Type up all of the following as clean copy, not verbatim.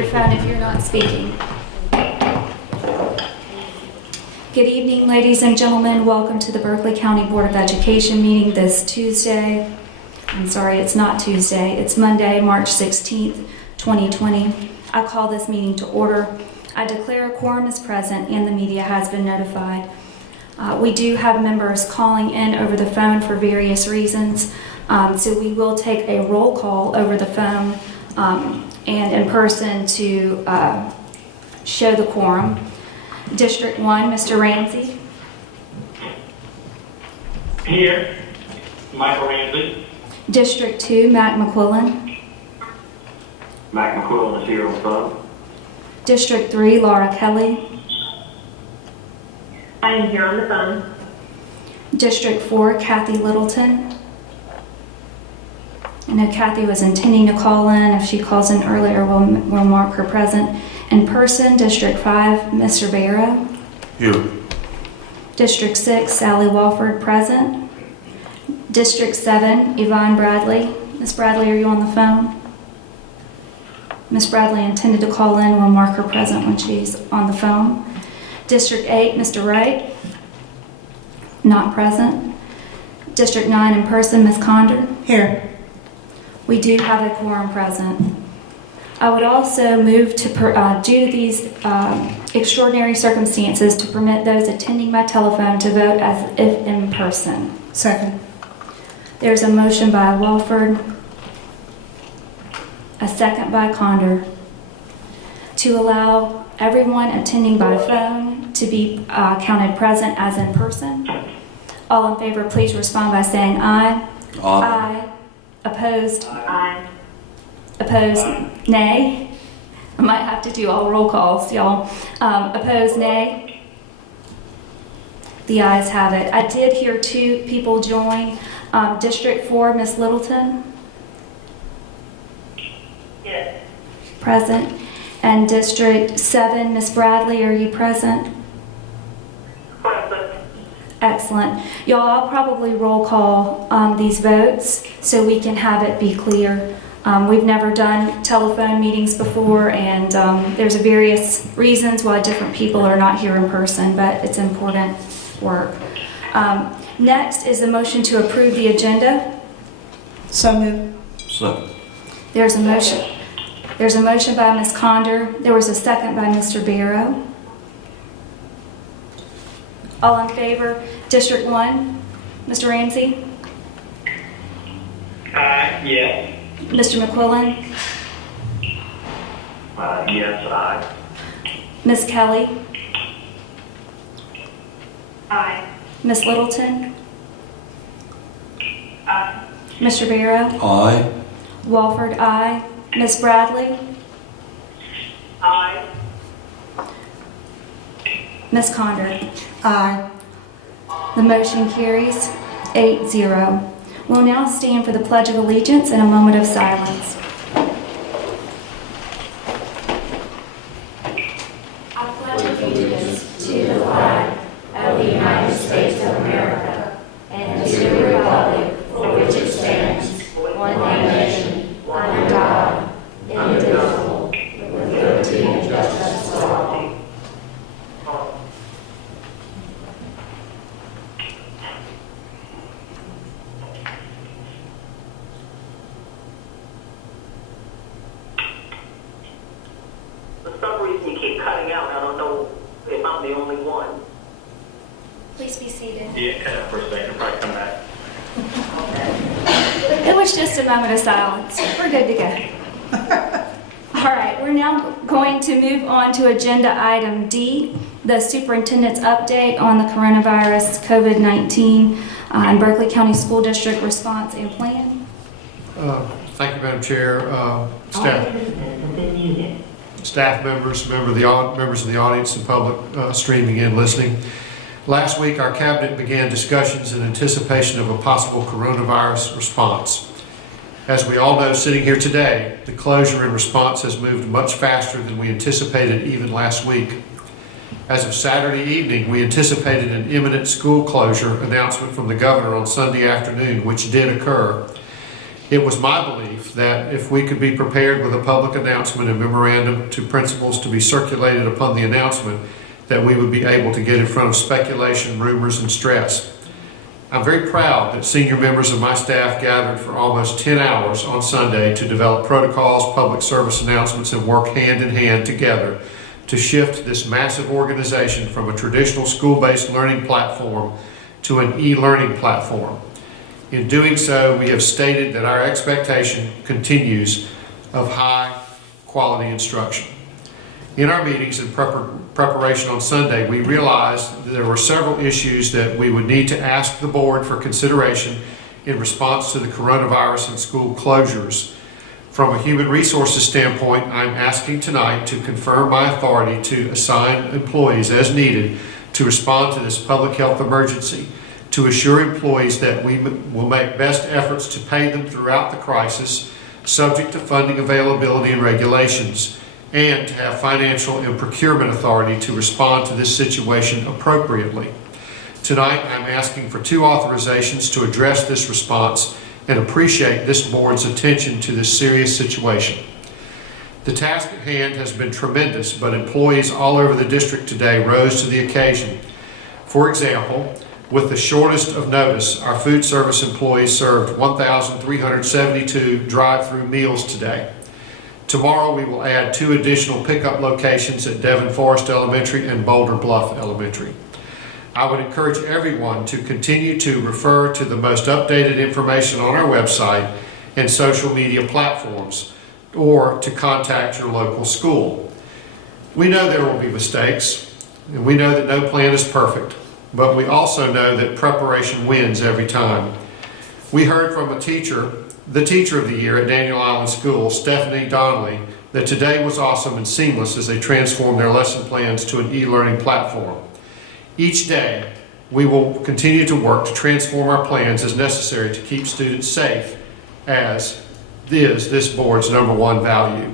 your phone if you're not speaking. Good evening, ladies and gentlemen. Welcome to the Berkeley County Board of Education meeting this Tuesday. I'm sorry, it's not Tuesday. It's Monday, March 16th, 2020. I call this meeting to order. I declare a quorum is present and the media has been notified. We do have members calling in over the phone for various reasons, so we will take a roll call over the phone and in person to show the quorum. District 1, Mr. Ramsey. Here, Michael Ramsey. District 2, Mac McQuillan. Mac McQuillan is here on the phone. District 3, Laura Kelly. I am here on the phone. District 4, Kathy Littleton. I know Kathy was intending to call in. If she calls in earlier, we'll mark her present. In person, District 5, Mr. Barrow. Here. District 6, Sally Walford, present. District 7, Yvonne Bradley. Ms. Bradley, are you on the phone? Ms. Bradley intended to call in. We'll mark her present when she's on the phone. District 8, Mr. Wright. Not present. District 9, in person, Ms. Condor. Here. We do have a quorum present. I would also move to, due to these extraordinary circumstances, to permit those attending by telephone to vote as if in person. Second. There's a motion by Walford, a second by Condor, to allow everyone attending by phone to be counted present as in person. All in favor, please respond by saying aye. Aye. Opposed? Aye. Opposed? Nay. I might have to do all roll calls, y'all. Opposed? Nay. The ayes have it. I did hear 2 people join. District 4, Ms. Littleton. Yes. Present. And District 7, Ms. Bradley, are you present? Present. Excellent. Y'all, I'll probably roll call these votes so we can have it be clear. We've never done telephone meetings before, and there's various reasons why different people are not here in person, but it's important work. Next is a motion to approve the agenda. So moved. Second. There's a motion. There's a motion by Ms. Condor. There was a second by Mr. Barrow. All in favor? District 1, Mr. Ramsey? Yes. Mr. McQuillan? Yes, aye. Ms. Kelly? Aye. Ms. Littleton? Aye. Mr. Barrow? Aye. Walford, aye. Ms. Bradley? Aye. Ms. Condor? Aye. The motion carries 8-0. We'll now stand for the Pledge of Allegiance and a moment of silence. I pledge allegiance to the flag of the United States of America and to the republic for which it stands, one nation, under God, indivisible, with liberty and justice for all. For some reason you keep cutting out. I don't know if I'm the only one. Please be seated. Yeah, cut out for a second, probably come back. It was just a moment of silence. We're good to go. All right, we're now going to move on to agenda item D, the superintendent's update on the coronavirus COVID-19 and Berkeley County School District response and plan. Thank you, Madam Chair. Staff members, members of the audience and public streaming and listening. Last week, our cabinet began discussions in anticipation of a possible coronavirus response. As we all know, sitting here today, the closure and response has moved much faster than we anticipated even last week. As of Saturday evening, we anticipated an imminent school closure announcement from the governor on Sunday afternoon, which did occur. It was my belief that if we could be prepared with a public announcement and memorandum to principals to be circulated upon the announcement, that we would be able to get in front of speculation, rumors, and stress. I'm very proud that senior members of my staff gathered for almost 10 hours on Sunday to develop protocols, public service announcements, and work hand in hand together to shift this massive organization from a traditional school-based learning platform to an e-learning platform. In doing so, we have stated that our expectation continues of high-quality instruction. In our meetings and preparation on Sunday, we realized that there were several issues that we would need to ask the board for consideration in response to the coronavirus and school closures. From a human resources standpoint, I'm asking tonight to confirm my authority to assign employees as needed to respond to this public health emergency, to assure employees that we will make best efforts to pay them throughout the crisis, subject to funding availability and regulations, and to have financial and procurement authority to respond to this situation appropriately. Tonight, I'm asking for 2 authorizations to address this response and appreciate this board's attention to this serious situation. The task at hand has been tremendous, but employees all over the district today rose to the occasion. For example, with the shortest of notice, our food service employees served 1,372 drive-through meals today. Tomorrow we will add 2 additional pickup locations at Devon Forest Elementary and Boulder Bluff Elementary. I would encourage everyone to continue to refer to the most updated information on our website and social media platforms, or to contact your local school. We know there will be mistakes, and we know that no plan is perfect, but we also know that preparation wins every time. We heard from the teacher of the year at Daniel Island School, Stephanie Donnelly, that today was awesome and seamless as they transformed their lesson plans to an e-learning platform. Each day, we will continue to work to transform our plans as necessary to keep students safe, as is this board's #1 value,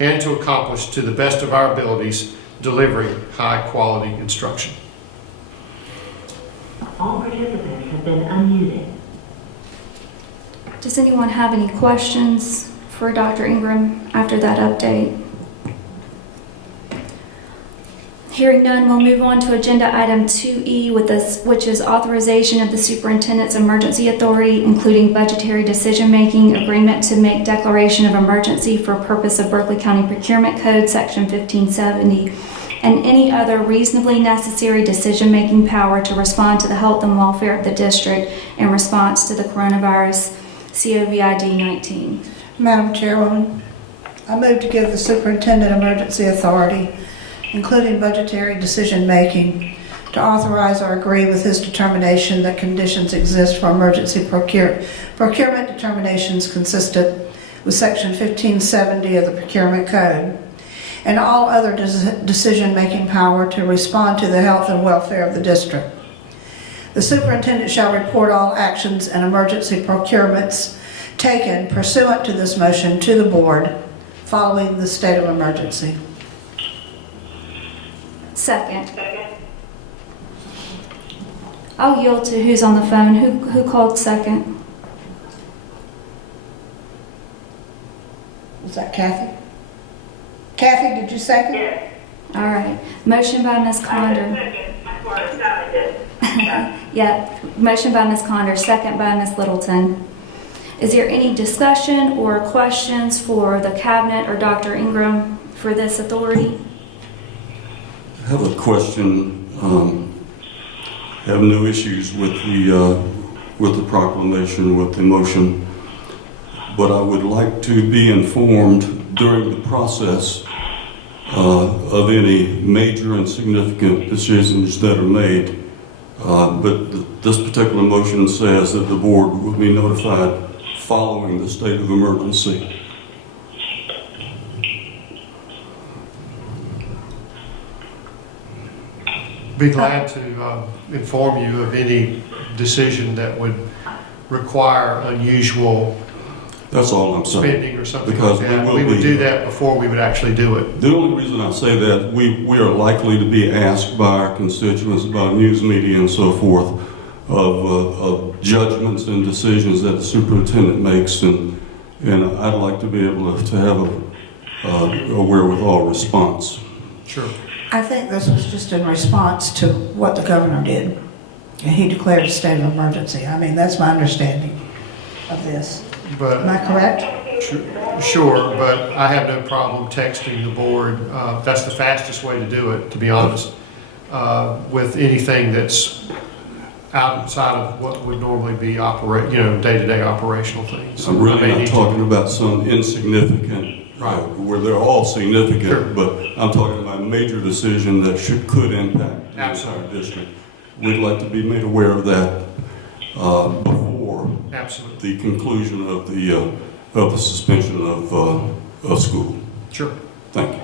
and to accomplish to the best of our abilities delivering high-quality instruction. All participants have been unmuted. Does anyone have any questions for Dr. Ingram after that update? Hearing none, we'll move on to agenda item 2E, which is authorization of the superintendent's emergency authority, including budgetary decision-making, agreement to make declaration of emergency for purpose of Berkeley County Procurement Code, Section 1570, and any other reasonably necessary decision-making power to respond to the health and welfare of the district in response to the coronavirus COVID-19. Madam Chairwoman, I move to give the superintendent emergency authority, including budgetary decision-making, to authorize or agree with his determination that conditions exist for emergency procurement determinations consistent with Section 1570 of the Procurement Code, and all other decision-making power to respond to the health and welfare of the district. The superintendent shall report all actions and emergency procurements taken pursuant to this motion to the board following the state of emergency. Second. I'll yield to who's on the phone. Who called second? Was that Kathy? Kathy, did you second? Yes. All right. Motion by Ms. Condor. That's what I started. Yeah, motion by Ms. Condor, second by Ms. Littleton. Is there any discussion or questions for the cabinet or Dr. Ingram for this authority? I have a question. I have no issues with the proclamation, with the motion, but I would like to be informed during the process of any major and significant decisions that are made. But this particular motion says that the board will be notified following the state of emergency. Be glad to inform you of any decision that would require unusual That's all I'm saying. spending or something Because like that. we will We would be- do that before we would actually do it. The only reason I say that, we are likely to be asked by our constituents, by news media and so forth, of judgments and decisions that the superintendent makes, and I'd like to be able to have a wherewithal response. Sure. I think this was just in response to what the governor did. He declared a state of emergency. I mean, that's my understanding of this. But Am I correct? Sure, but I have no problem texting the board. That's the fastest way to do it, to be honest, with anything that's outside of what would normally be day-to-day operational things. I'm really I may not need to- talking about some insignificant, Right. where they're all significant, Sure. but I'm talking about a major decision that could impact the Absolutely. entire district. We'd like to be made aware of that before Absolutely. the conclusion of the suspension of school. Sure. Thank you.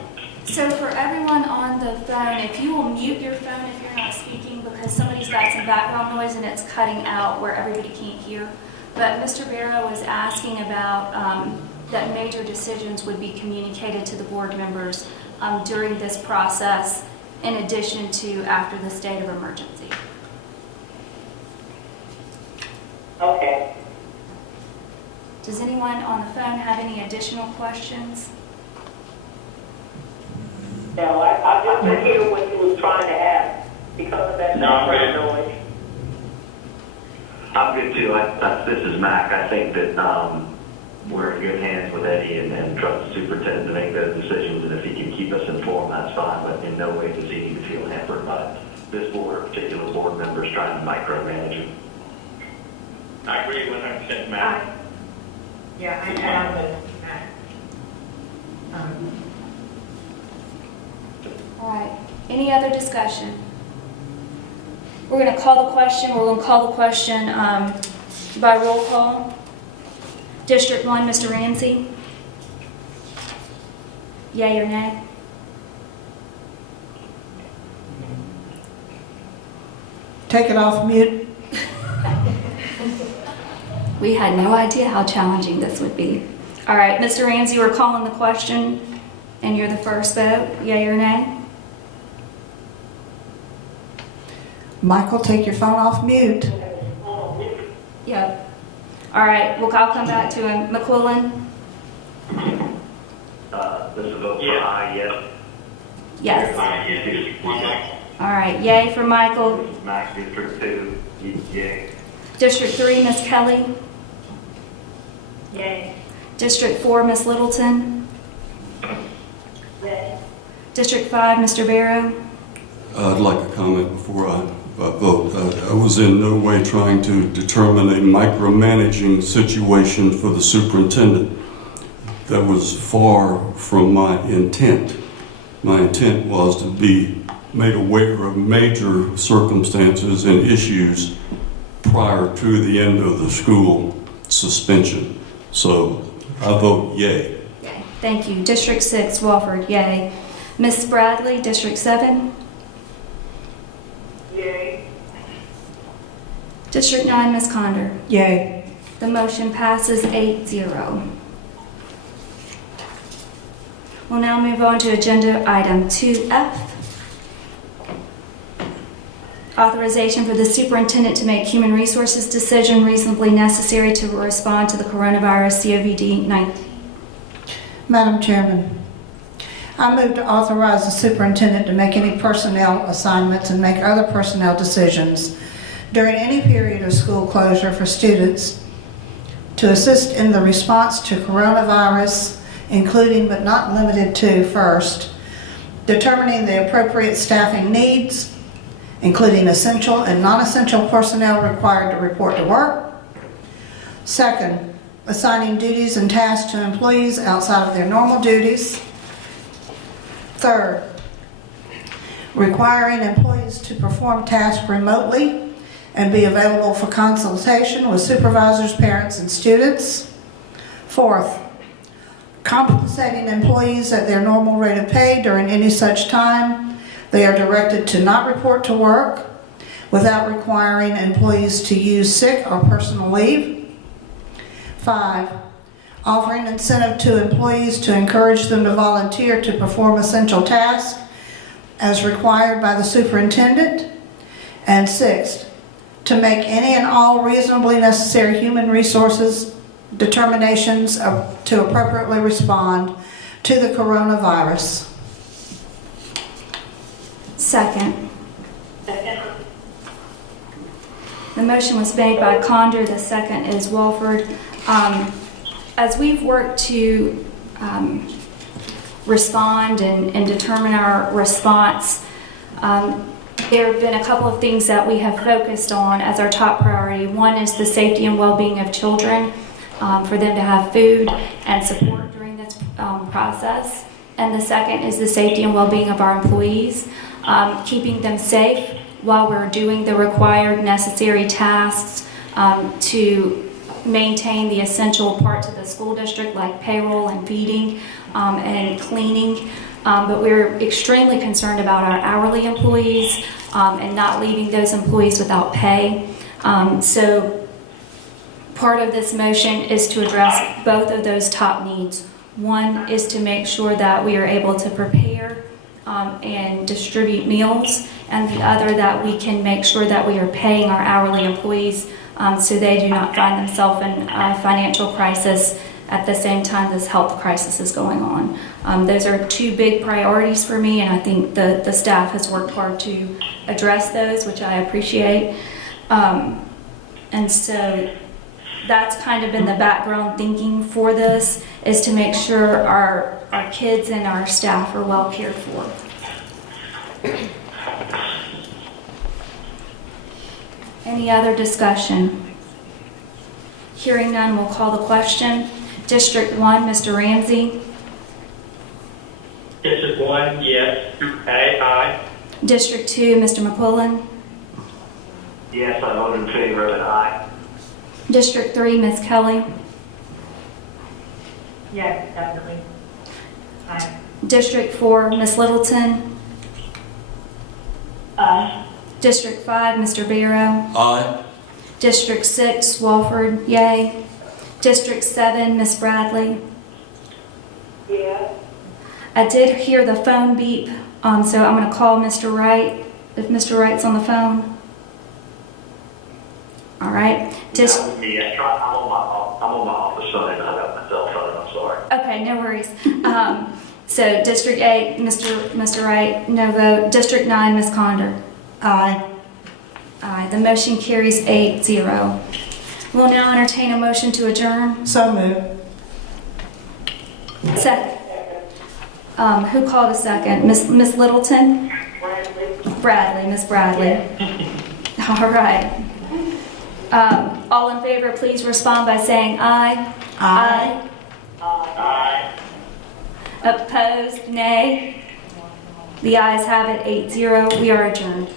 So for everyone on the phone, if you will mute your phone if you're not speaking, because somebody's got some background noise and it's cutting out where everybody can't hear. But Mr. Barrow was asking about that major decisions would be communicated to the board members during this process, in addition to after the state of emergency. Okay. Does anyone on the phone have any additional questions? No, I just didn't hear what you was trying to ask because of that background noise. I'm good too. This is Mac. I think that we're in good hands with Eddie and trust the superintendent to make those decisions. And if he can keep us informed, that's fine. But in no way does he need to feel hampered by this board or particular board members trying to micromanage him. I agree 100%, Matt. Yeah, I know. All right, any other discussion? We're going to call the question. We're going to call the question by roll call. District 1, Mr. Ramsey? Yay or nay? Take it off mute. We had no idea how challenging this would be. All right, Mr. Ramsey, we're calling the question, and you're the first vote. Yay or nay? Michael, take your phone off mute. Yep. All right, well, I'll come back to him. McQuillan? This is a vote for Yes. aye, yes. Yes. All right, yay for Michael. Mac, District 2, yay. District 3, Ms. Kelly? Yay. District 4, Ms. Littleton? Yay. District 5, Mr. Barrow? I'd like a comment before I vote. I was in no way trying to determine a micromanaging situation for the superintendent. That was far from my intent. My intent was to be made aware of major circumstances and issues prior to the end of the school suspension. So I vote yay. Yay. Thank you. District 6, Wofford, yay. Ms. Bradley, District 7? Yay. District 9, Ms. Conder? Yay. The motion passes 8-0. We'll now move on to agenda item 2F. Authorization for the superintendent to make human resources decision reasonably necessary to respond to the coronavirus COVID-19. Madam Chairman, I move to authorize the superintendent to make any personnel assignments and make other personnel decisions during any period of school closure for students to assist in the response to coronavirus, including but not limited to, first, determining the appropriate staffing needs, including essential and non-essential personnel required to report to work. Second, assigning duties and tasks to employees outside of their normal duties. Third, requiring employees to perform tasks remotely and be available for consultation with supervisors, parents, and students. Fourth, compensating employees at their normal rate of pay during any such time they are directed to not report to work without requiring employees to use sick or personal leave. 5, offering incentive to employees to encourage them to volunteer to perform essential tasks as required by the superintendent. And 6, to make any and all reasonably necessary human resources determinations to appropriately respond to the coronavirus. Second. The motion was made by Conder, the second is Walford. As we've worked to respond and determine our response, there have been a couple of things that we have focused on as our top priority. One is the safety and well-being of children, for them to have food and support during this process. And the second is the safety and well-being of our employees, keeping them safe while we're doing the required necessary tasks to maintain the essential parts of the school district like payroll and feeding and cleaning. But we're extremely concerned about our hourly employees and not leaving those employees without pay. So part of this motion is to address both of those top needs. One is to make sure that we are able to prepare and distribute meals, and the other that we can make sure that we are paying our hourly employees so they do not find themselves in a financial crisis at the same time this health crisis is going on. Those are two big priorities for me, and I think the staff has worked hard to address those, which I appreciate. And so that's kind of been the background thinking for this, is to make sure our kids and our staff are well cared for. Any other discussion? Hearing none, we'll call the question. District 1, Mr. Ramsey. District 1, yes. Aye. District 2, Mr. McQuillan. Yes, I vote in favor of an aye. District 3, Ms. Kelly. Yes, definitely. Aye. District 4, Ms. Littleton. Aye. District 5, Mr. Barrow. Aye. District 6, Walford, yay. District 7, Ms. Bradley. Yeah. I did hear the phone beep, so I'm going to call Mr. Wright, if Mr. Wright's on the phone. All right. That would be, I'm on my office phone and I got my cell phone, I'm sorry. Okay, no worries. So District 8, Mr. Wright, no vote. District 9, Ms. Conder. Aye. Aye. The motion carries 8-0. We'll now entertain a motion to adjourn. So moved. Second. Who called a second? Miss Littleton? Bradley, Miss Bradley. All right. All in favor, please respond by saying aye. Aye. Aye. Opposed, nay. The ayes have it, 8-0. We are adjourned.